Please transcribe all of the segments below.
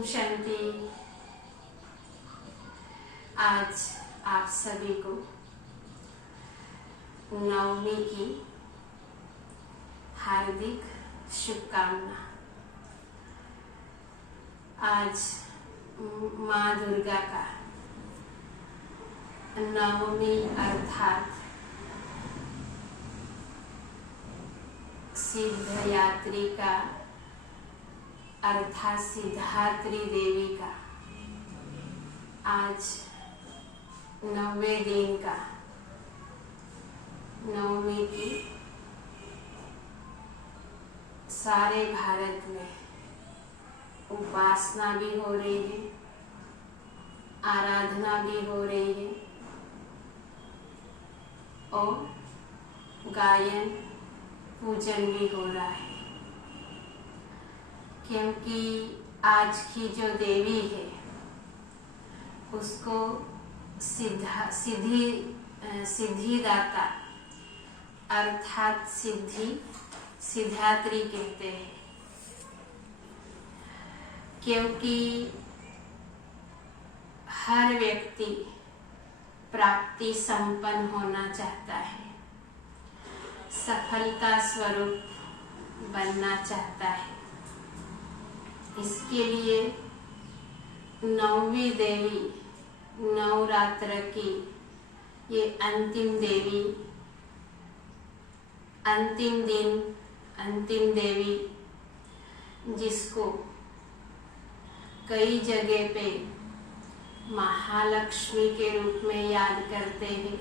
ओम शांति। आज आप सभी को नवमी की हार्दिक शुभकामना। आज माँ दुर्गा का नवमी अर्थात सिद्धयात्री का अर्थात सिद्धात्री देवी का आज 9वें दिन का नवमी की सारे भारत में उपासना भी हो रही है, आराधना भी हो रही है और गायन पूजन भी हो रहा है, क्योंकि आज की जो देवी है उसको सिद्धिदाता अर्थात सिद्धात्री कहते हैं, क्योंकि हर व्यक्ति प्राप्ति संपन्न होना चाहता है, सफलता स्वरूप बनना चाहता है। इसके लिए नौवीं देवी नवरात्र की ये अंतिम देवी, अंतिम दिन, अंतिम देवी, जिसको कई जगह पे महालक्ष्मी के रूप में याद करते हैं,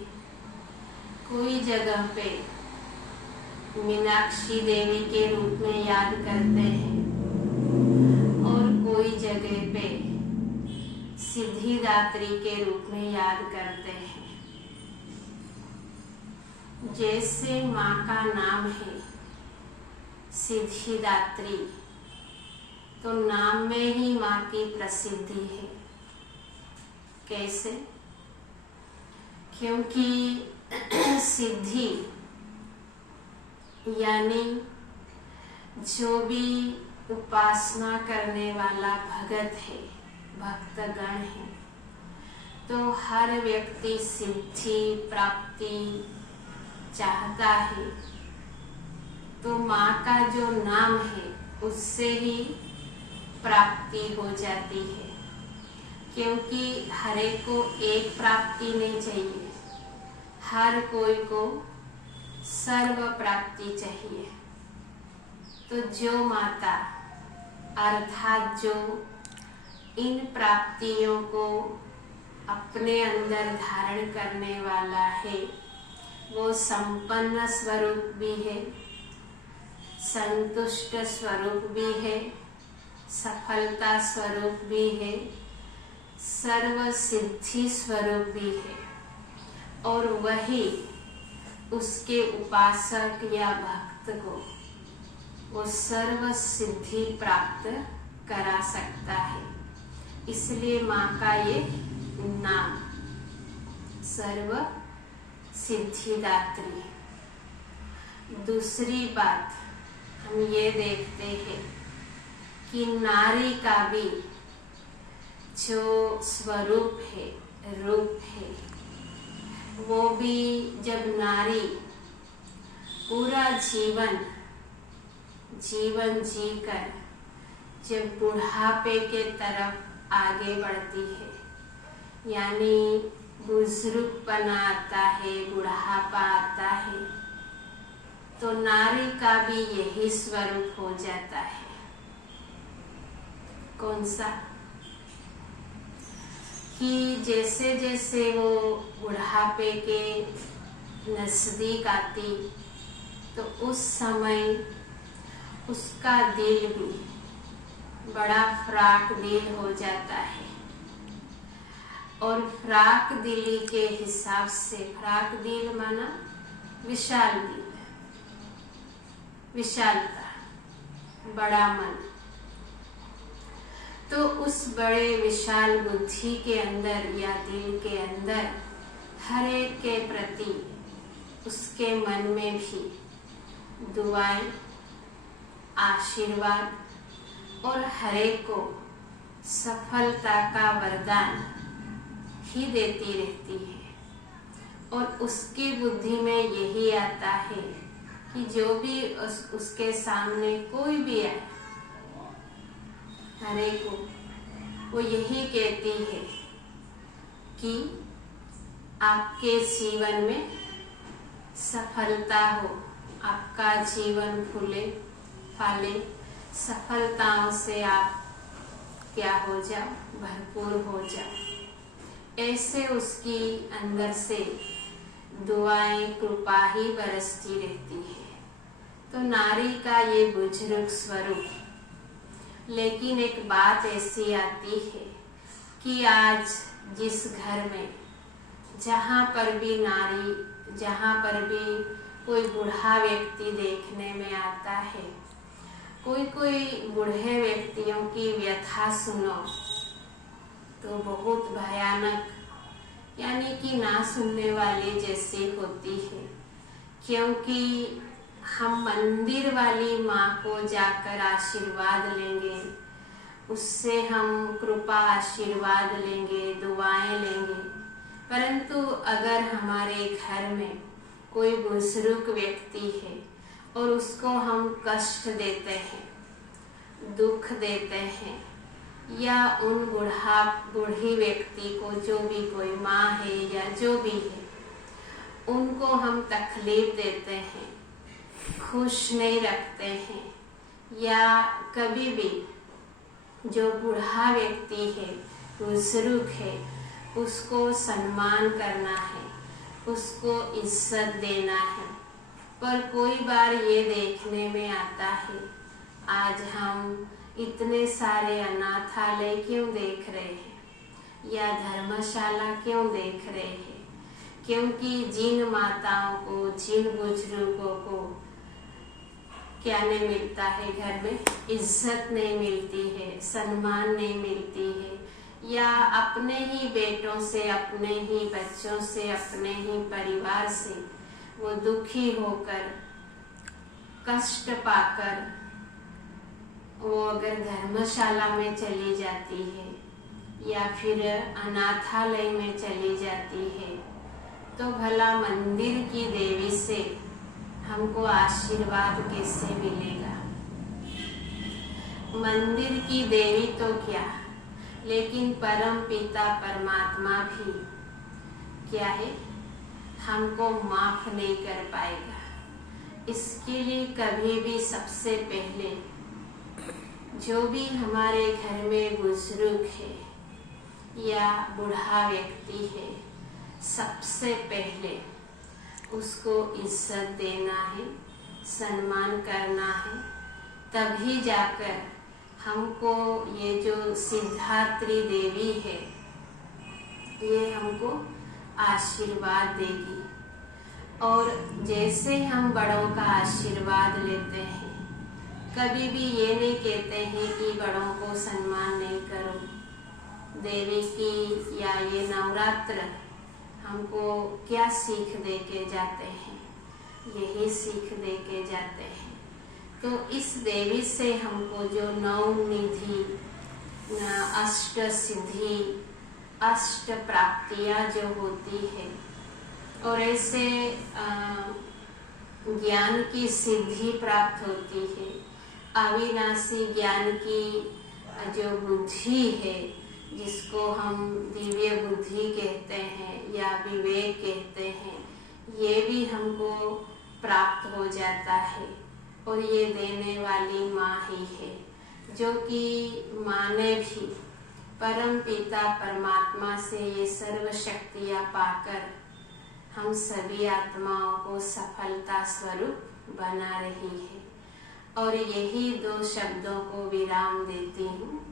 कोई जगह पे मीनाक्षी देवी के रूप में याद करते हैं और कोई जगह पे सिद्धिदात्री के रूप में याद करते हैं। जैसे माँ का नाम है सिद्धिदात्री, तो नाम में ही माँ की प्रसिद्धि है। कैसे? क्योंकि सिद्धि यानी जो भी उपासना करने वाला भगत है, भक्तगण है, तो हर व्यक्ति सिद्धि प्राप्ति चाहता है। तो माँ का जो नाम है उससे ही प्राप्ति हो जाती है, क्योंकि हर एक को एक प्राप्ति नहीं चाहिए, हर कोई को सर्व प्राप्ति चाहिए। तो जो माता अर्थात जो इन प्राप्तियों को अपने अंदर धारण करने वाला है, वो संपन्न स्वरूप भी है, संतुष्ट स्वरूप भी है, सफलता स्वरूप भी है, सर्व सिद्धि स्वरूप भी है, और वही उसके उपासक या भक्त को वो सर्व सिद्धि प्राप्त करा सकता है। इसलिए माँ का ये नाम सर्व सिद्धिदात्री। दूसरी बात हम ये देखते हैं कि नारी का भी जो स्वरूप है, रूप है, वो भी जब नारी पूरा जीवन जीकर जब बुढ़ापे के तरफ आगे बढ़ती है, यानी बुजुर्गपना आता है, बुढ़ापा आता है, तो नारी का भी यही स्वरूप हो जाता है। कौन सा? कि जैसे जैसे वो बुढ़ापे के नजदीक आती, तो उस समय उसका दिल भी बड़ा फ्राक दिल हो जाता है, और फ्राक दिली के हिसाब से, फ्राक दिल माना विशाल दिल, विशालता, बड़ा मन। तो उस बड़े विशाल बुद्धि के अंदर या दिल के अंदर हर एक के प्रति उसके मन में भी दुआएं, आशीर्वाद और हरेक को सफलता का वरदान ही देती रहती है। और उसकी बुद्धि में यही आता है कि जो भी उसके सामने कोई भी आए, हरे को वो यही कहती है कि आपके जीवन में सफलता हो, आपका जीवन फूले फाले, सफलताओं से आप क्या हो जाओ, भरपूर हो जाओ। ऐसे उसकी अंदर से दुआएं, कृपा ही बरसती रहती है। तो नारी का ये बुजुर्ग स्वरूप। लेकिन एक बात ऐसी आती है कि आज जिस घर में जहाँ पर भी नारी, जहाँ पर भी कोई बूढ़ा व्यक्ति देखने में आता है, कोई बूढ़े व्यक्तियों की व्यथा सुनो तो बहुत भयानक, यानी कि ना सुनने वाली जैसी होती है। क्योंकि हम मंदिर वाली माँ को जाकर आशीर्वाद लेंगे, उससे हम कृपा आशीर्वाद लेंगे, दुआएं लेंगे, परंतु अगर हमारे घर में कोई बुजुर्ग व्यक्ति है और उसको हम कष्ट देते हैं, दुख देते हैं, या उन बूढ़ी व्यक्ति को, जो भी कोई माँ है या जो भी है, उनको हम तकलीफ देते हैं, खुश नहीं रखते हैं, या कभी भी जो बूढ़ा व्यक्ति है, बुजुर्ग है, उसको सम्मान करना है, उसको इज्जत देना है। पर कोई बार ये देखने में आता है, आज हम इतने सारे अनाथालय क्यों देख रहे हैं या धर्मशाला क्यों देख रहे हैं? क्योंकि जिन माताओं को, जिन बुजुर्गों को क्या नहीं मिलता है, घर में इज्जत नहीं मिलती है, सम्मान नहीं मिलती है, या अपने ही बेटों से, अपने ही बच्चों से, अपने ही परिवार से वो दुखी होकर, कष्ट पाकर वो अगर धर्मशाला में चली जाती है या फिर अनाथालय में चली जाती है, तो भला मंदिर की देवी से हमको आशीर्वाद कैसे मिलेगा? मंदिर की देवी तो क्या, लेकिन परम पिता परमात्मा भी क्या है, हमको माफ नहीं कर पाएगा। इसके लिए कभी भी सबसे पहले जो भी हमारे घर में बुजुर्ग है या बूढ़ा व्यक्ति है, सबसे पहले उसको इज्जत देना है, सम्मान करना है, तभी जाकर हमको ये जो सिद्धात्री देवी है, ये हमको आशीर्वाद देगी। और जैसे हम बड़ों का आशीर्वाद लेते हैं, कभी भी ये नहीं कहते हैं कि बड़ों को सम्मान नहीं करो। देवी की या ये नवरात्र हमको क्या सीख दे के जाते हैं? यही सीख दे के जाते हैं। तो इस देवी से हमको जो 9 निधि, अष्ट सिद्धि, अष्ट प्राप्तियां जो होती है, और ऐसे ज्ञान की सिद्धि प्राप्त होती है, अविनाशी ज्ञान की जो बुद्धि है, जिसको हम दिव्य बुद्धि कहते हैं या विवेक कहते हैं, ये भी हमको प्राप्त हो जाता है। और ये देने वाली माँ ही है, जो कि माँ ने भी परम पिता परमात्मा से ये सर्व शक्तियाँ पाकर हम सभी आत्माओं को सफलता स्वरूप बना रही है। और यही 2 शब्दों को विराम देती हूँ।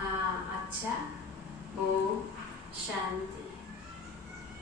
अच्छा, ओम शांति।